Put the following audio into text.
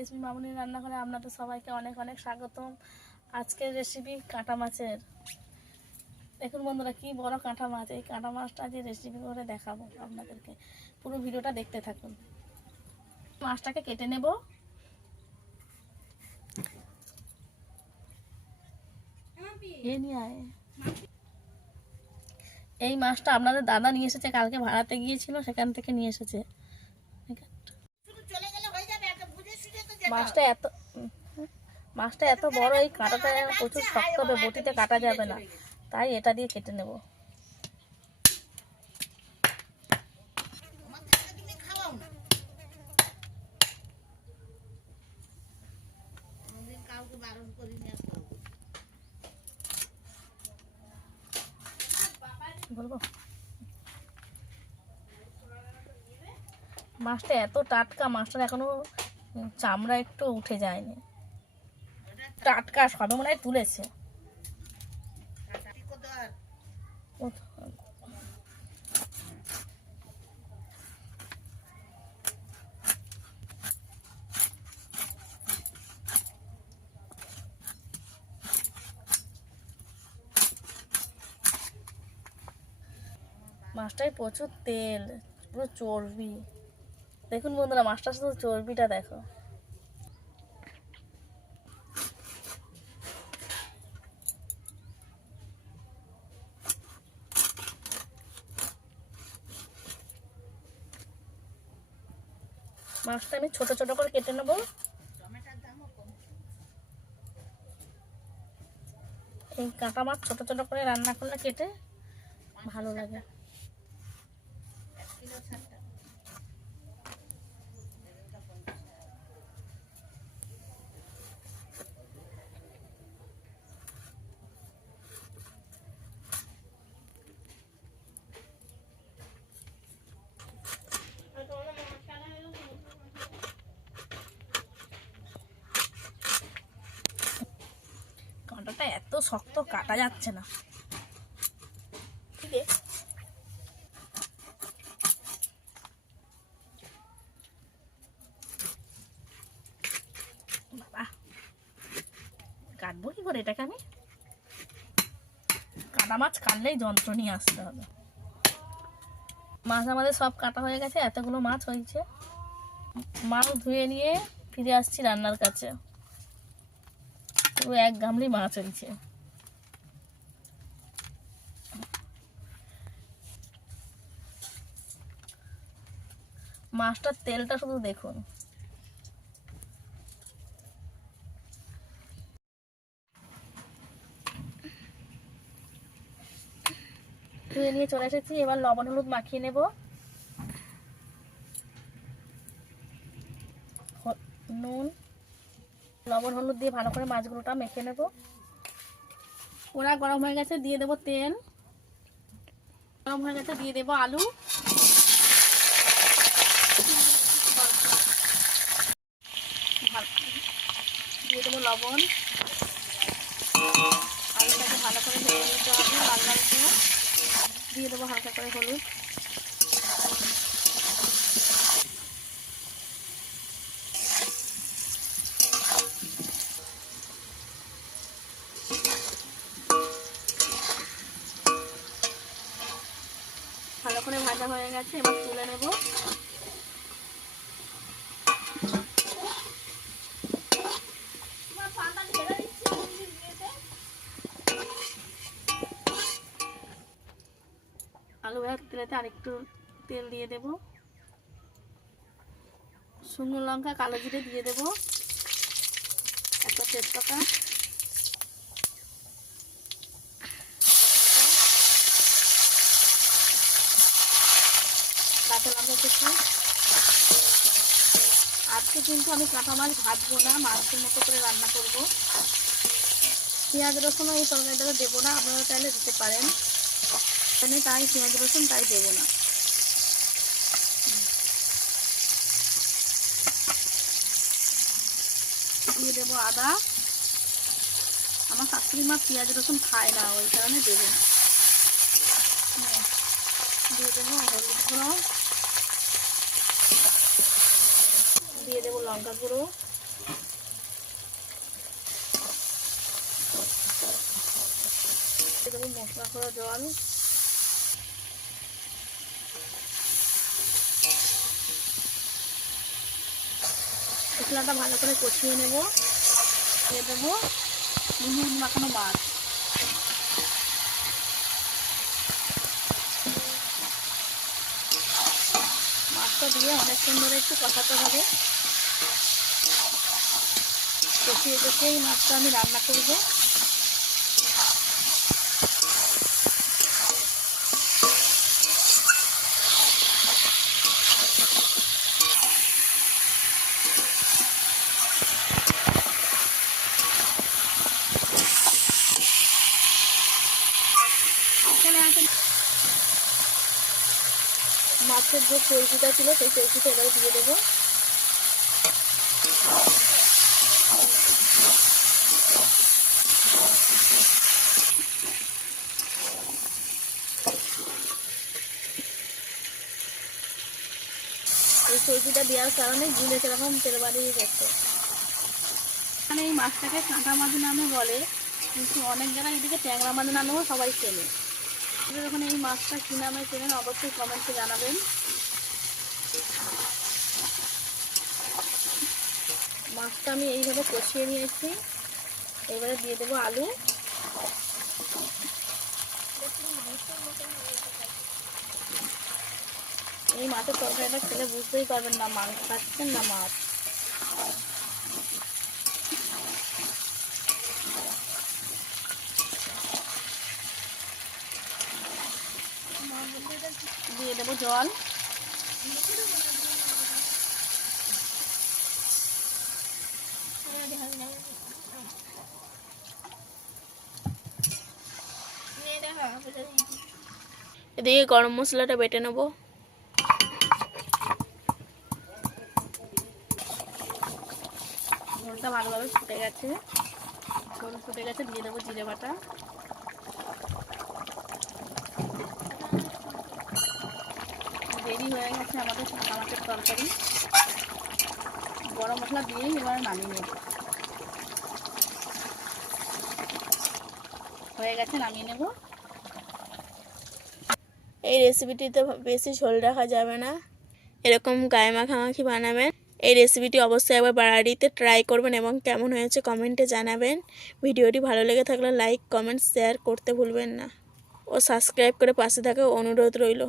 SB মামুনি রান্নাঘরে আপনাদের সবাইকে অনেক অনেক স্বাগতম। আজকের রেসিপি কাঁটা মাছের। দেখুন বন্ধুরা, কি বড় কাঁটা মাছ। এই কাঁটা মাছটা যে রেসিপি করে দেখাবো আপনাদেরকে, পুরো ভিডিওটা দেখতে থাকুন। মাছটাকে কেটে নেব। এই মাছটা আপনাদের দাদা নিয়ে এসেছে, কালকে ভাড়াতে গিয়েছিল, সেখান থেকে নিয়ে এসেছে। মাছটা এত বড়, এই কাঁটাটা প্রচুর শক্ত হবে, বটিতে কাটা যাবে না, তাই এটা দিয়ে কেটে নেব। বলবো মাছটা এত টাটকা, মাছটার এখনো চামড়া একটু উঠে যায়নি, টাটকা, সবে মনে হয় তুলেছে। মাছটায় প্রচুর তেল, পুরো চর্বি। দেখুন বন্ধুরা, মাছটার শুধু চর্বিটা দেখো। মাছটা আমি ছোট ছোট করে কেটে নেব। এই কাঁটা মাছ ছোট ছোট করে রান্না করলে কেটে ভালো লাগে। কাঁটাটা এত শক্ত, কাটা যাচ্ছে না। ঠিক আছে, বাবা কাটবো কি করে এটাকে? আমি কাটা মাছ কাটলেই যন্ত্র নিয়ে আসতে হবে। মাছ আমাদের সব কাটা হয়ে গেছে, এতগুলো মাছ হয়েছে। মাছ ধুয়ে নিয়ে ফিরে আসছি রান্নার কাছে। পুরো এক গামলি মাছ হয়েছে। মাছটার তেলটা শুধু দেখুন। ধুয়ে নিয়ে চলে এসেছি, এবার লবণ হলুদ মাখিয়ে নেব। নুন লবণ হলুদ দিয়ে ভালো করে মাছগুলোটা মেখে নেব। কড়া গরম হয়ে গেছে, দিয়ে দেবো তেল। গরম হয়ে গেছে, দিয়ে দেবো আলু। দিয়ে দেবো লবণ। আলুটাকে ভালো করে ভেজে নিতে হবে লাল লাল করে। দিয়ে দেবো হালকা করে হলুদ। ভালো করে ভাজা হয়ে গেছে, এবার তুলে নেব। আলু ভাজার তেলেতে আরেকটু তেল দিয়ে দেব। শুকনো লঙ্কা, কালো জিরে দিয়ে দেব, একটা তেজপাতা, কাঁচা লঙ্কা কুচি। আজকে কিন্তু আমি কাঁটা মাছ ভাজবো না, মাছের মতো করে রান্না করব। পেঁয়াজ রসুন এই তরকারিটাকে দেবো না, আপনারা চাইলে দিতে পারেন, এখানে তাই পেঁয়াজ রসুন তাই দেবো না। দিয়ে দেবো আদা। আমার শাশুড়ি মা পেঁয়াজ রসুন খায় না, ওই কারণে দেবো না। দিয়ে দেবো হলুদ গুঁড়ো, দিয়ে দেবো লঙ্কা গুঁড়ো, দেবো মশলা করা জল, মশলাটা ভালো করে কষিয়ে নেব। দিয়ে দেবো নুন মাখানো মাছ, মাছটা দিয়ে অনেকক্ষণ ধরে একটু কষাতে হবে। কষিয়ে কষিয়ে এই মাছটা আমি রান্না করবো। মাছের যে চর্বিটা ছিল সেই চর্বিটা এবারে দিয়ে দেবো। এই চর্বিটা দেওয়ার কারণে ঝুলে সেরকম তেল বাড়িয়ে গেছে। মানে এই মাছটাকে কাঁটা মাছ নামে বলে, কিন্তু অনেক জায়গায় এদিকে ট্যাংরা মাছ নামেও সবাই চেনে। যখন এই মাছটা কী নামে চেনেন অবশ্যই কমেন্টে জানাবেন। মাছটা আমি এইভাবে কষিয়ে নিয়েছি, এবারে দিয়ে দেবো আলু। এই মাছের তরকারিটা খেলে বুঝতেই পারবেন না মাংস খাচ্ছেন না মাছ। দিয়ে দেবো জল, এদিকে গরম মশলাটা বেটে নেবো। ঝোলটা ভালোভাবে ফুটে গেছে, ঝোল ফুটে গেছে, দিয়ে দেবো জিরে বাটা। রেডি হয়ে গেছে আমাদের কাঁটা মাছের তরকারি। গরম মশলা দিয়েই এবার নামিয়ে নেব। হয়ে গেছে, নামিয়ে নেব। এই রেসিপিটিতে বেশি ঝোল রাখা যাবে না, এরকম গায়ে মাখামাখি বানাবেন। এই রেসিপিটি অবশ্যই একবার বাড়িতে ট্রাই করবেন এবং কেমন হয়েছে কমেন্টে জানাবেন। ভিডিওটি ভালো লেগে থাকলে লাইক, কমেন্ট, শেয়ার করতে ভুলবেন না ও সাবস্ক্রাইব করে পাশে থাকা অনুরোধ রইল।